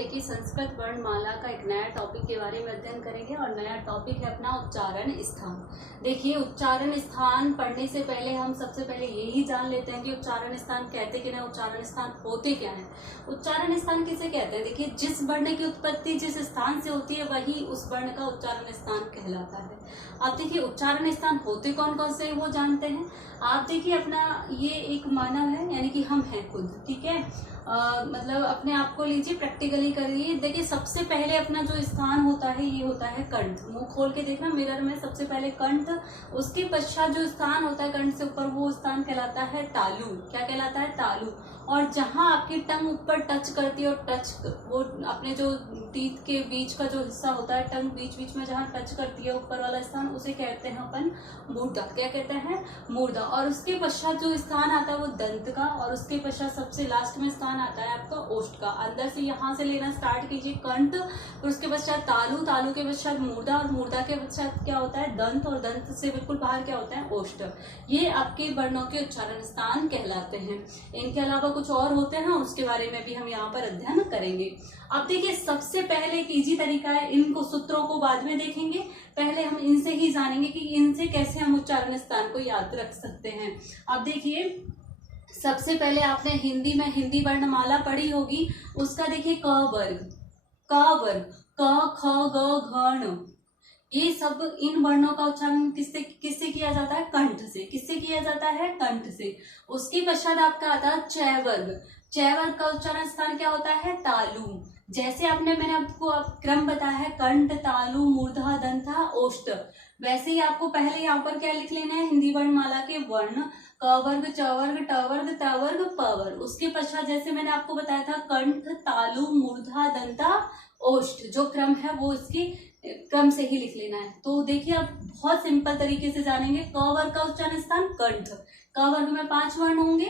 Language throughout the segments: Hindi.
देखिए संस्कृत वर्णमाला का एक नया टॉपिक के बारे में अध्ययन करेंगे और नया टॉपिक है अपना उच्चारण स्थान। देखिए उच्चारण स्थान पढ़ने से पहले हम सबसे पहले यही जान लेते हैं कि उच्चारण स्थान कहते कि ना उच्चारण स्थान होते क्या हैं। उच्चारण स्थान किसे कहते हैं? देखिए जिस वर्ण की उत्पत्ति जिस स्थान से होती है वही उस वर्ण का उच्चारण स्थान कहलाता है। अब देखिए उच्चारण स्थान होते कौन कौन से वो जानते हैं। आप देखिए अपना ये एक मानव है यानी कि हम हैं खुद, ठीक है। मतलब अपने आप को लीजिए, प्रैक्टिकली करिए। देखिए सबसे पहले अपना जो स्थान होता है ये होता है कंठ। मुंह खोल के देखना मिरर में, सबसे पहले कंठ, उसके पश्चात जो स्थान होता है कंठ से ऊपर वो स्थान कहलाता है तालु। क्या कहलाता है? तालु। और जहां आपकी टंग ऊपर टच करती है और टच वो अपने जो टीथ के बीच का जो हिस्सा होता है, टंग बीच बीच में जहां टच करती है ऊपर वाला स्थान, उसे कहते हैं अपन मूर्धा। क्या कहते हैं? मूर्धा। और उसके पश्चात जो स्थान आता है वो दंत का, और उसके पश्चात सबसे लास्ट में स्थान आता है आपका ओष्ठ का। अंदर से यहाँ से लेना स्टार्ट कीजिए कंठ, फिर उसके पश्चात तालु, तालु के पश्चात मूर्धा, और मूर्धा के पश्चात क्या होता है? दंत, और दंत से बिल्कुल बाहर क्या होता है? ओष्ठ। ये आपके वर्णों के उच्चारण स्थान कहलाते हैं। इनके अलावा कुछ और होते हैं, उसके बारे में भी हम यहाँ पर अध्ययन करेंगे। अब देखिए सबसे पहले एक इजी तरीका है, इनको सूत्रों को बाद में देखेंगे, पहले हम इनसे ही जानेंगे कि इनसे कैसे हम उच्चारण स्थान को याद रख सकते हैं। अब देखिए सबसे पहले आपने हिंदी में हिंदी वर्णमाला पढ़ी होगी, उसका देखिए क वर्ग, क वर्ग, क ख ग घ ण, ये सब इन वर्णों का उच्चारण किससे किससे किया जाता है? कंठ से। किससे किया जाता है? कंठ से। उसके पश्चात आपका आता है च वर्ग। च वर्ग का उच्चारण स्थान क्या होता है? तालु। जैसे मैंने आपको क्रम बताया है कंठ, तालु, मूर्धा, दंता, ओष्ठ, वैसे ही आपको पहले यहाँ पर क्या लिख लेना है? हिंदी वर्णमाला के वर्ण क वर्ग, च वर्ग, ट वर्ग, त वर्ग, प वर्ग। उसके पश्चात जैसे मैंने आपको बताया था कंठ, तालु, मूर्धा, दंता, ओष्ठ, जो क्रम है वो इसके क्रम से ही लिख लेना है। तो देखिए आप बहुत सिंपल तरीके से जानेंगे। क वर्ग का उच्चारण स्थान कंठ, क वर्ग में 5 वर्ण होंगे।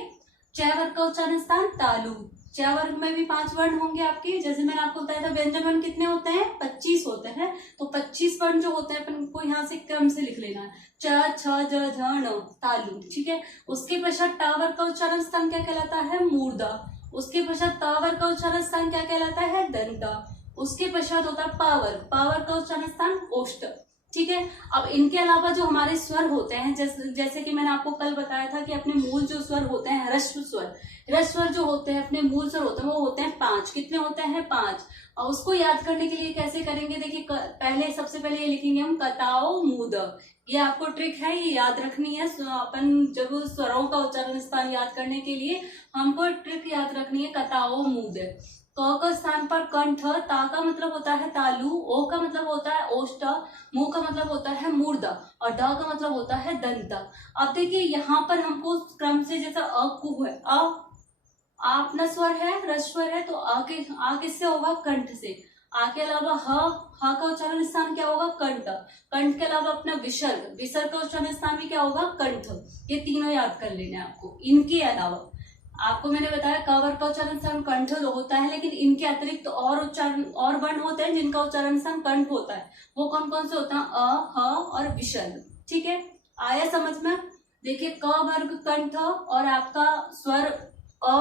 च वर्ग का उच्चारण स्थान तालु, च वर्ग में भी 5 वर्ण होंगे आपके। जैसे मैंने आपको बताया था व्यंजन वर्ण कितने होते हैं? 25 होते हैं। तो 25 वर्ण जो होते हैं अपन को यहाँ से क्रम से लिख लेना है। च, छ, ज, झ, ण, तालु, ठीक है। उसके पश्चात ट वर्ग का उच्चारण स्थान क्या कहलाता है? मूर्धा। उसके पश्चात त वर्ग का उच्चारण स्थान क्या कहलाता है? दंता। उसके पश्चात होता है प वर्ग, प वर्ग का उच्चारण स्थान ओष्ठ, ठीक है। अब इनके अलावा जो हमारे स्वर होते हैं, जैसे कि मैंने आपको कल बताया था कि अपने मूल जो स्वर होते हैं ह्रस्व स्वर, ह्रस्व स्वर जो होते हैं अपने मूल स्वर होते हैं वो होते हैं 5। कितने होते हैं? 5। और उसको याद करने के लिए कैसे करेंगे? देखिए पहले सबसे पहले ये लिखेंगे हम कताओ मूद। ये आपको ट्रिक है, ये याद रखनी है। अपन जब स्वरों का उच्चारण स्थान याद करने के लिए हमको ट्रिक याद रखनी है, कताओ मूद। क का स्थान पर कंठ, ता का मतलब होता है तालु, ओ का मतलब होता है ओष्ठ, मु का मतलब होता है मूर्धा, और ड का मतलब होता है दंता। अब देखिए यहाँ पर हमको क्रम से, जैसा अ कु है, आ अपना स्वर है, ह्रस्व स्वर है, तो आ किससे होगा? कंठ से। आ के अलावा ह का उच्चारण स्थान क्या होगा? कंठ। कंठ के अलावा अपना विसर्ग, विसर्ग का उच्चारण स्थान भी क्या होगा? कंठ। ये तीनों याद कर लेने आपको। इनके अलावा आपको मैंने बताया क वर्ग का उच्चारण स्थान कंठ होता है, लेकिन इनके अतिरिक्त और उच्चारण और वर्ण होते हैं जिनका उच्चारण स्थान कंठ होता है। वो कौन कौन से होते हैं? अ, ह और विसर्ग, ठीक है। आया समझ में? देखिए क वर्ग कंठ, और आपका स्वर अ,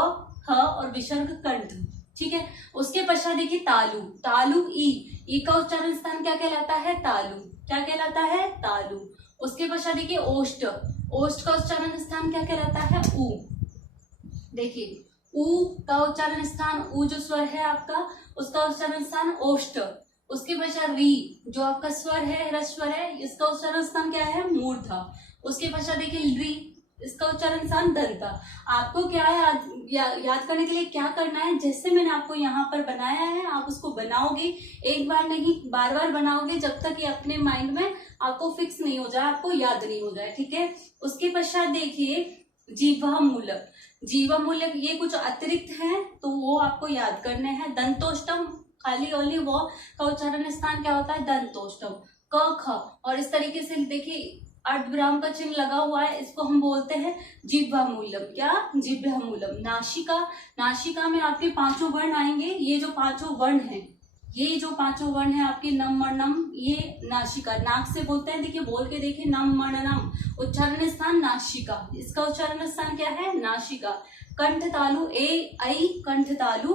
ह और विसर्ग कंठ, ठीक है। उसके पश्चात देखिए तालु, तालु ई का उच्चारण स्थान क्या कहलाता है? तालु। क्या कहलाता है? तालु। उसके पश्चात देखिए ओष्ठ, ओष्ठ का उच्चारण स्थान क्या कहलाता है? उ। देखिए उ का उच्चारण स्थान, उ जो स्वर है आपका उसका उच्चारण स्थान ओष्ठ। उसके पश्चात री जो आपका स्वर है, ह्रस्व स्वर है, इसका उच्चारण स्थान क्या है? मूर्धा। उसके पश्चात देखिए री, इसका उच्चारण स्थान दंता। आपको क्या है याद करने के लिए क्या करना है? जैसे मैंने आपको यहाँ पर बनाया है आप उसको बनाओगे, एक बार नहीं बार बार बनाओगे, जब तक ये अपने माइंड में आपको फिक्स नहीं हो जाए, आपको याद नहीं हो जाए, ठीक है। उसके पश्चात देखिए जीवा मूलक, जीवा मूलक ये कुछ अतिरिक्त हैं तो वो आपको याद करने हैं। दंतोष्टम, खाली ओनली वो का उच्चारण स्थान क्या होता है? दंतोष्टम। क ख, और इस तरीके से देखिए अर्धविराम का चिन्ह लगा हुआ है, इसको हम बोलते हैं जिह्वा मूलम। क्या? जिह्वा मूलम। नासिका, नासिका में आपके 5 वर्ण आएंगे। ये जो 5 वर्ण हैं, ये जो 5 वर्ण है आपके नम मणम, ये नासिका, नाक से बोलते हैं। देखिए बोल के देखिए नम मणनम, उच्चारण स्थान नासिका, इसका उच्चारण स्थान क्या है? नासिका। कंठ तालु, ए ऐ कंठ तालु,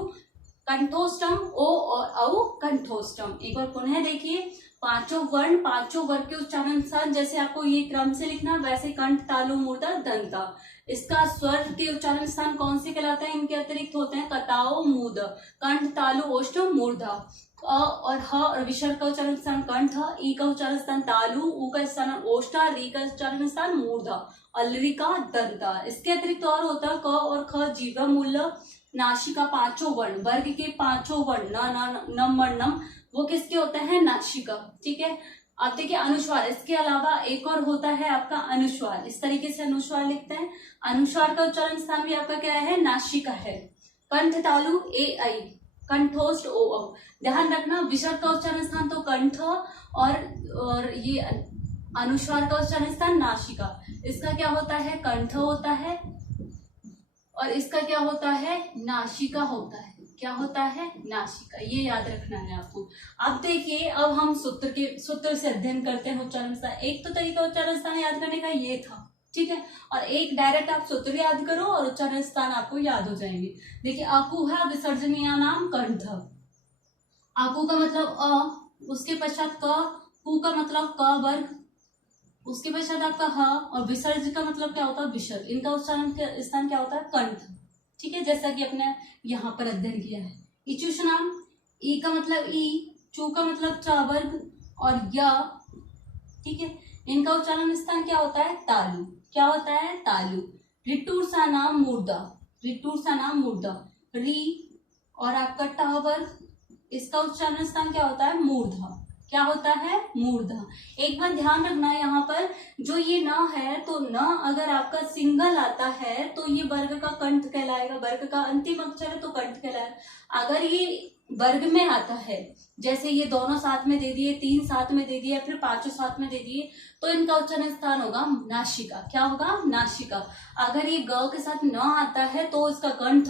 कंठोष्टम ओ और औ कंठोष्टम। एक बार पुनः देखिए, पांचों वर्ग के उच्चारण स्थान जैसे आपको ये क्रम से लिखना, वैसे कंठ, तालु, मूर्धा, दंता। इसका स्वर के उच्चारण स्थान कौन से कहलाते हैं? इनके अतिरिक्त होते हैं कटाओ, मूद, कंठ, तालु, ओष्ठम, मूर्धा। अ और ह और विसर्ग का उच्चारण स्थान कंठ, ई का उच्चारण स्थान तालु, उ का स्थान ओष्ठा, री का उच्चारण स्थान मूर्धा, अलरी का दंता। इसके अतिरिक्त और होता है क और ख, जीवा, मूल, नासिका, पांचों वर्ण, वर्ग के पांचों वर्ण, न, नम, वर्णम, वो किसके होते हैं? नासिका। ठीक है। अब देखिए अनुस्वार, इसके अलावा एक और होता है आपका अनुस्वार। इस तरीके से अनुस्वार लिखते हैं। अनुस्वार का उच्चारण स्थान भी आपका क्या है? नासिका है। कंठ, तालु, ए, ऐ, कंठोष्ठ, ओ, औ। ध्यान रखना, विसर्ग का उच्चारण स्थान तो कंठ और ये अनुस्वार का उच्चारण स्थान नासिका। इसका क्या होता है? कंठ होता है और इसका क्या होता है? नासिका होता है। क्या होता है? नासिका। ये याद रखना है आपको। अब देखिए, अब हम सूत्र से अध्ययन करते हैं उच्चारण स्थान। एक तो तरीका उच्चारण स्थान याद करने का ये था, ठीक है, और एक डायरेक्ट आप सूत्र याद करो और उच्चारण स्थान आपको याद हो जाएंगे। देखिए, अकुहा विसर्जनीय नाम कंठ। अकु का मतलब अ, उसके पश्चात क, कु का मतलब क वर्ग, उसके पश्चात आपका ह, और विसर्ज का मतलब क्या होता है? विसर्ग। इनका उच्चारण स्थान क्या होता है? कंठ। ठीक है, जैसा कि अपने यहाँ पर अध्ययन किया है। इचुषनाम, ई का मतलब ई, चू का मतलब चा वर्ग और य, ठीक है, इनका उच्चारण स्थान क्या होता है? तालु। क्या होता है? तालु। ऋटुर सा नाम मूर्धा, ऋटुर सा नाम मूर्धा, री और आपका टा वर्ग, इसका उच्चारण स्थान क्या होता है? मूर्धा। क्या होता है? मूर्धा। एक बार ध्यान रखना है यहाँ पर, जो ये न है तो न अगर आपका सिंगल आता है तो ये वर्ग का कंठ कहलाएगा, वर्ग का अंतिम अक्षर है तो कंठ कहलाएगा। अगर ये वर्ग में आता है, जैसे ये दोनों साथ में दे दिए, तीन साथ में दे दिए, फिर पांचों साथ में दे दिए, तो इनका उच्चारण स्थान होगा नासिका। क्या होगा? नासिका। अगर ये ग के साथ न आता है तो इसका कंठ,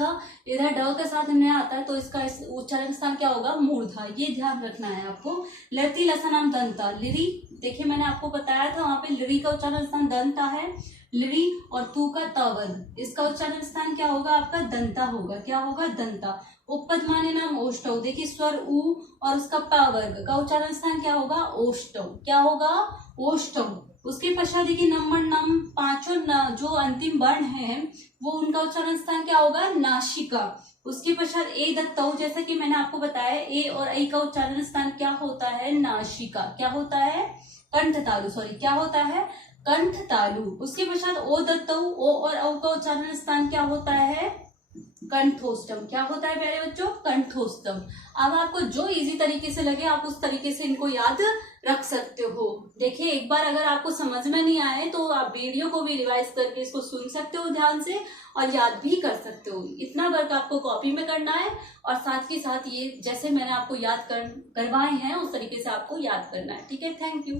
इधर ड के साथ न आता है तो इसका उच्चारण स्थान क्या होगा? मूर्धा। ये ध्यान रखना है आपको। लृति लसनाम दंता, लिरी, देखिए मैंने आपको बताया था वहां पे लिरी का उच्चारण स्थान दंता है, लिरी और तू का त वर्ग, इसका उच्चारण स्थान क्या होगा? आपका दंता होगा। क्या होगा? दंता। उपपदमाने नाम ओष्ठव, देखिए स्वर उ और उसका पा वर्ग का उच्चारण स्थान क्या होगा? ओष्ठव। क्या होगा? ओष्ठव। उसके पश्चात देखिए नंबर नम, पांचों जो अंतिम वर्ण है वो उनका उच्चारण स्थान क्या होगा? नासिका। उसके पश्चात ए दत्तव, जैसा कि मैंने आपको बताया ए और ऐ का उच्चारण स्थान क्या होता है? नासिका। क्या होता है? कंठ तालु, सॉरी, क्या होता है? कंठ तालु। उसके पश्चात ओ दत्तव, ओ और औ का उच्चारण स्थान क्या होता है? कंठोष्टम। क्या होता है प्यारे बच्चों? कंठोष्टम। अब आपको जो इजी तरीके से लगे आप उस तरीके से इनको याद रख सकते हो। देखिए, एक बार अगर आपको समझ में नहीं आए तो आप वीडियो को भी रिवाइज करके इसको सुन सकते हो ध्यान से और याद भी कर सकते हो। इतना वर्क आपको कॉपी में करना है और साथ ही साथ ये जैसे मैंने आपको याद करवाए हैं उस तरीके से आपको याद करना है। ठीक है, थैंक यू।